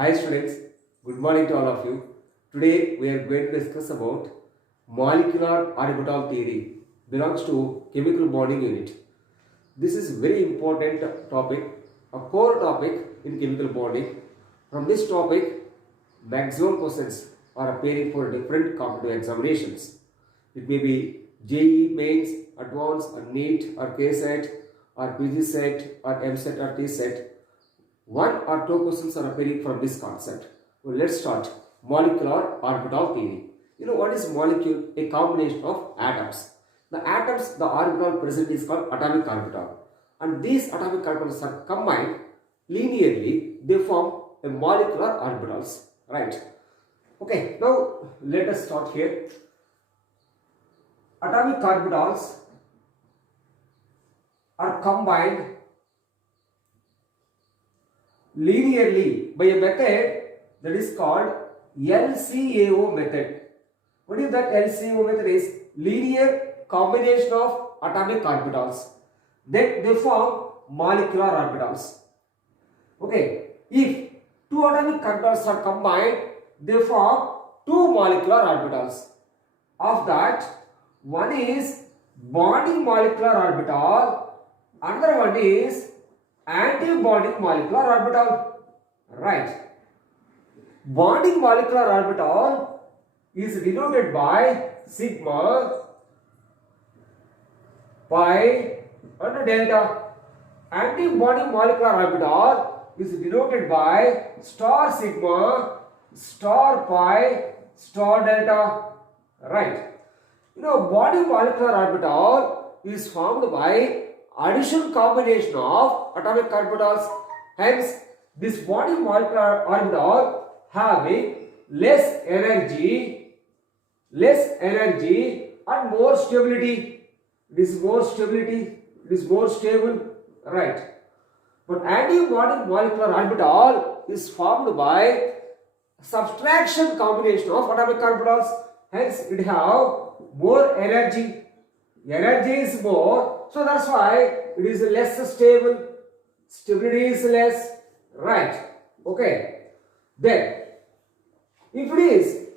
Hi students, good morning to all of you. Today we are going to discuss about molecular orbital theory. Belongs to chemical bonding unit. This is very important topic, a core topic in chemical bonding. From this topic, maximum questions are appearing for different competitive examinations. It may be JEE mains, advanced, or NEET, or KSET, or PG set, or MSET, or TSET. One or two questions are appearing from this concept. Well, let's start. Molecular orbital theory. You know what is molecule? A combination of atoms. The atoms, the orbital present is called atomic orbital. And these atomic orbitals are combined linearly. They form a molecular orbitals. Right. Okay. Now let us start here. Atomic orbitals are combined linearly by a method that is called LCAO method. What is that LCAO method? Is linear combination of atomic orbitals. Then they form molecular orbitals. Okay, if two atomic orbitals are combined, they form two molecular orbitals. Of that, one is bonding molecular orbital, another one is anti-bonding molecular orbital. Right. Bonding molecular orbital is denoted by sigma, pi, and delta. Anti-bonding molecular orbital is denoted by star sigma, star pi, star delta. Right. You know, bonding molecular orbital is formed by addition combination of atomic orbitals. Hence, this bonding molecular orbital having less energy and more stability. It is more stable. Right. But anti-bonding molecular orbital is formed by subtraction combination of atomic orbitals. Hence, it have more energy. Energy is more, so that's why it is less stable. Stability is less. Right. Okay. Then, if it is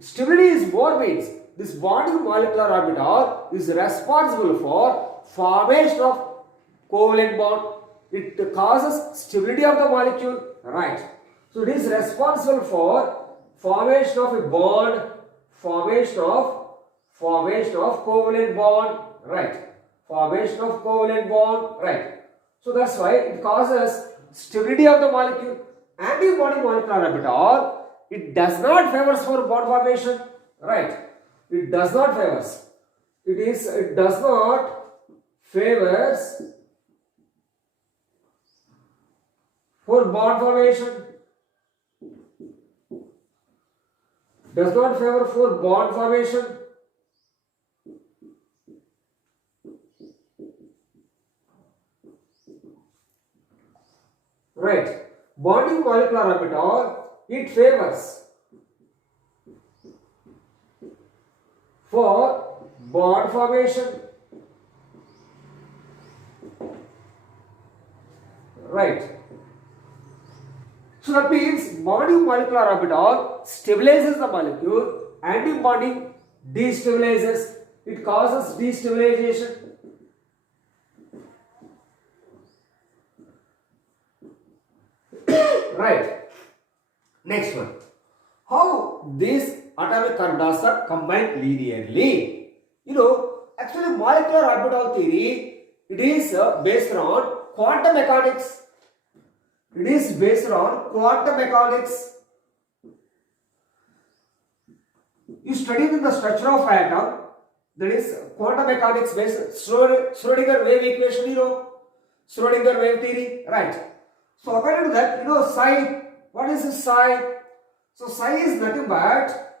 stability is more, means this bonding molecular orbital is responsible for formation of covalent bond. It causes stability of the molecule. Right. So it is responsible for formation of a bond, formation of covalent bond. Right. Formation of covalent bond. Right. So that's why it causes stability of the molecule. Anti-bonding molecular orbital, it does not favors for bond formation. Right. It does not favors. It does not favors for bond formation. Does not favor for bond formation. Right. Bonding molecular orbital, it favors for bond formation. Right. So that means bonding molecular orbital stabilizes the molecule, anti-bonding destabilizes. It causes destabilization. Right. Next one. How these atomic orbitals are combined linearly? You know, actually molecular orbital theory, it is based on quantum mechanics. It is based on quantum mechanics. You studied in the structure of atom, that is quantum mechanics based Schrodinger wave equation, you know, Schrodinger wave theory, right? So according to that, you know, psi, what is psi? So psi is nothing but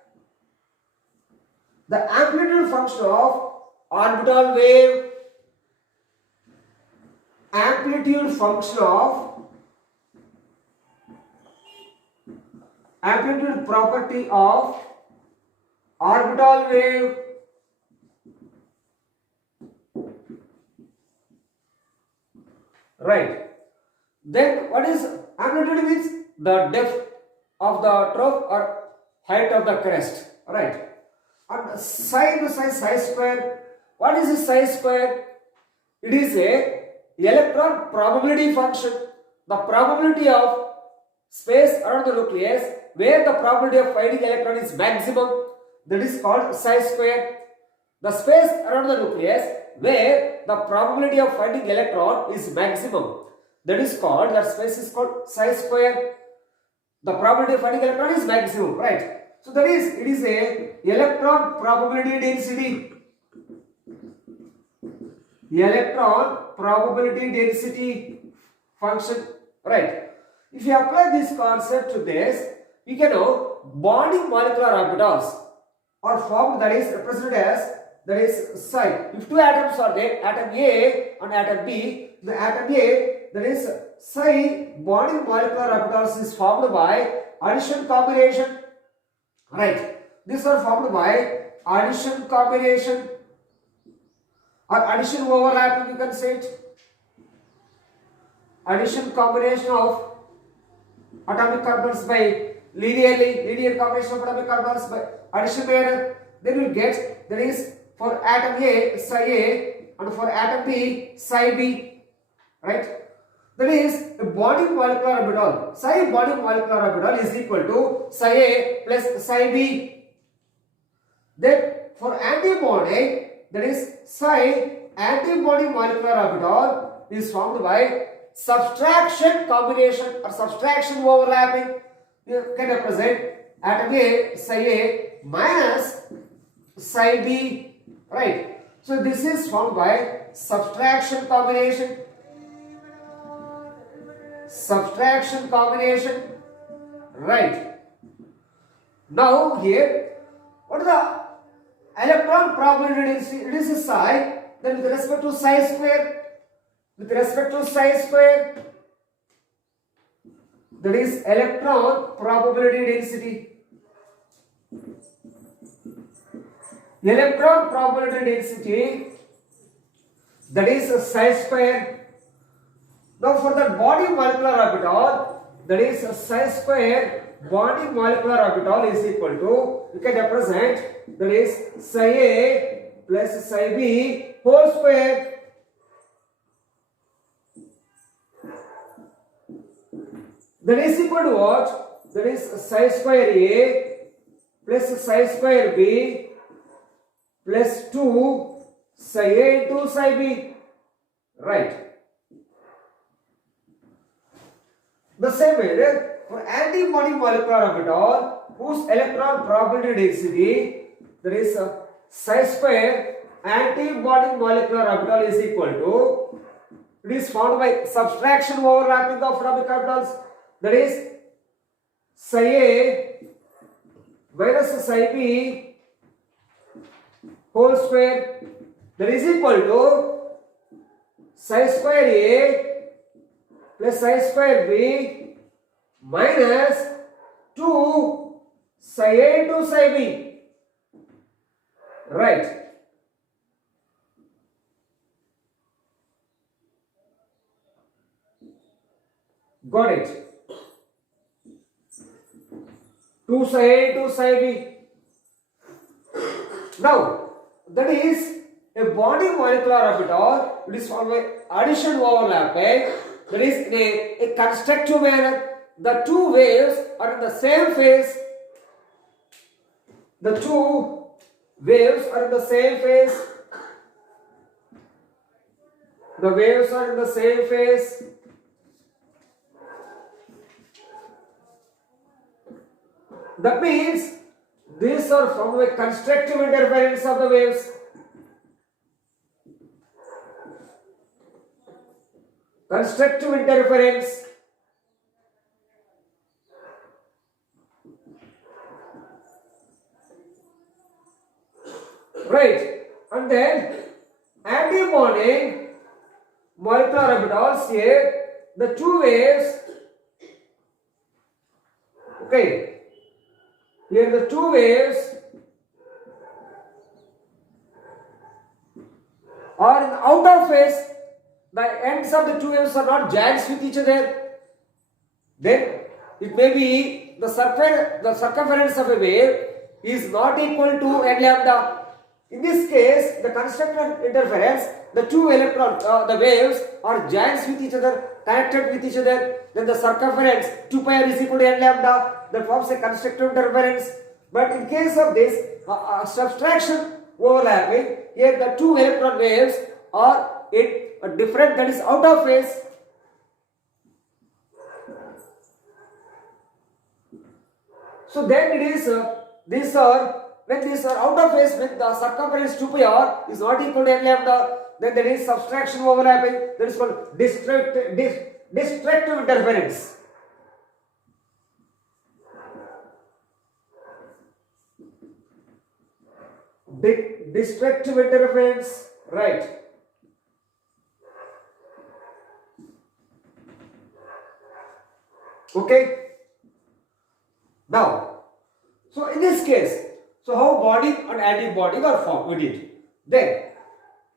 the amplitude function of orbital wave, amplitude function of amplitude property of orbital wave. Right. Then what is amplitude means? the depth of the trough or height of the crest, right? And psi square. What is this psi square? It is a electron probability function. The probability of space around the nucleus where the probability of finding electron is maximum, that is called psi square. The space around the nucleus where the probability of finding electron is maximum, that space is called psi square. The probability of finding electron is maximum, right? So it is a electron probability density. Electron probability density function, right? If you apply this concept to this, we can know bonding molecular orbitals are formed, that is represented as, that is psi. If two atoms are there, atom A and atom B, the atom A, that is psi bonding molecular orbitals is formed by addition combination, right? These are formed by addition combination or addition overlapping, you can say it. Addition combination of atomic orbitals by linear combination of atomic orbitals by addition manner, then we get, that is for atom A psi A and for atom B psi B, right? That is a bonding molecular orbital. Psi bonding molecular orbital is equal to psi A plus psi B. Then for antibonding, that is psi antibonding molecular orbital is formed by subtraction combination or subtraction overlapping. You can represent atom A psi A minus psi B, right? So this is formed by subtraction combination. Subtraction combination, right? Now here, what is the electron probability density? It is psi. Then with respect to psi square, that is electron probability density. Electron probability density, that is psi square. Now for the bonding molecular orbital, that is psi square bonding molecular orbital is equal to, you can represent, that is psi A plus psi B whole square. That is equal to what? That is psi square A plus psi square B plus 2 psi A into psi B, right? The same way, for antibonding molecular orbital whose electron probability density, that is psi square antibonding molecular orbital is equal to, it is formed by subtraction overlapping of atomic orbitals, that is psi A minus psi B whole square, that is equal to psi square A plus psi square B minus 2 psi A into psi B, right? Got it? 2 psi A into psi B. Now, that is a bonding molecular orbital. It is formed by addition overlapping. That is in a constructive manner. The two waves are in the same phase. The two waves are in the same phase. The waves are in the same phase. That means these are from the constructive interference of the waves. Constructive interference. Right. And then antibonding molecular orbitals here, the two waves. Okay. Here the two waves are in the outer phase. The ends of the two waves are not joined with each other. Then it may be the circumference of a wave is not equal to n lambda. In this case, the constructive interference, the two the waves are joined with each other, connected with each other, then the circumference 2 pi r is equal to n lambda, that forms a constructive interference. But in case of this subtraction overlapping, here the two electron waves are in a different, that is out of phase. So then it is when these are out of phase, when the circumference 2 pi r is not equal to n lambda, then there is subtraction overlapping, that is called destructive interference. Destructive interference, right. Okay. Now, so in this case, so how bonding and anti-bonding are formed, we did. Then,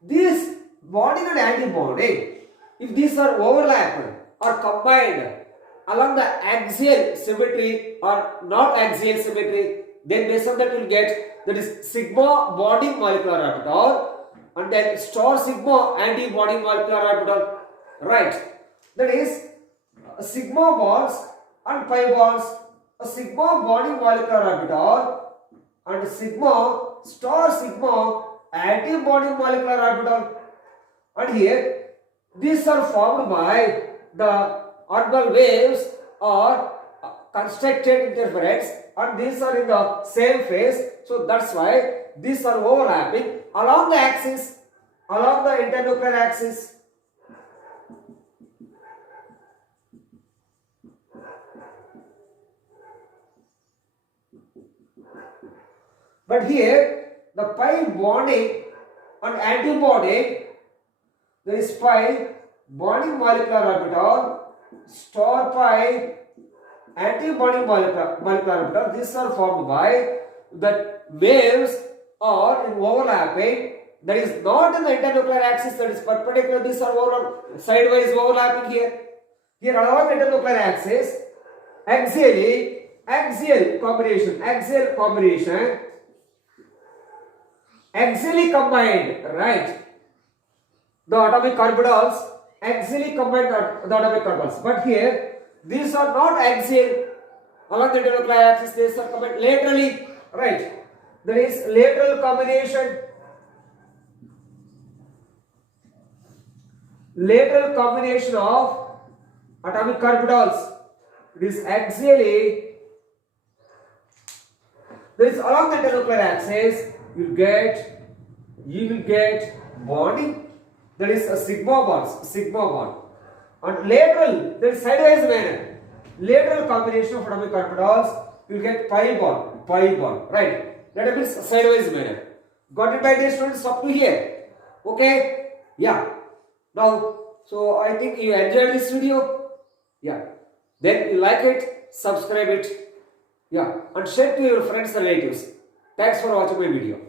this bonding and anti-bonding, if these are overlapped or combined along the axial symmetry or not axial symmetry, then based on that we will get, that is sigma bonding molecular orbital and then star sigma anti-bonding molecular orbital, right. That is sigma bonds and pi bonds, a sigma bonding molecular orbital and sigma star sigma anti-bonding molecular orbital. And here these are formed by the orbital waves or constructed interference, and these are in the same phase. So that's why these are overlapping along the axis, along the internuclear axis. But here the pi bonding and anti-bonding, there is pi bonding molecular orbital, star pi anti-bonding molecular orbital. These are formed by the waves are in overlapping, that is not in the internuclear axis, that is perpendicular. These are sideways overlapping here. Here along the internuclear axis, axially combined, right? The atomic orbitals axially combined the atomic orbitals. But here these are not axial along the internuclear axis, these are combined laterally, right? There is lateral combination of atomic orbitals. It is axially, there is along the internuclear axis, you will get bonding, that is a sigma bond, and lateral, there is sideways manner, lateral combination of atomic orbitals, you will get pi bond, right? That means sideways manner. Got it by this, students, up to here? Okay? Yeah. Now, so I think you enjoyed this video. Yeah. Then you like it, subscribe it. Yeah. And share to your friends and relatives. Thanks for watching my video.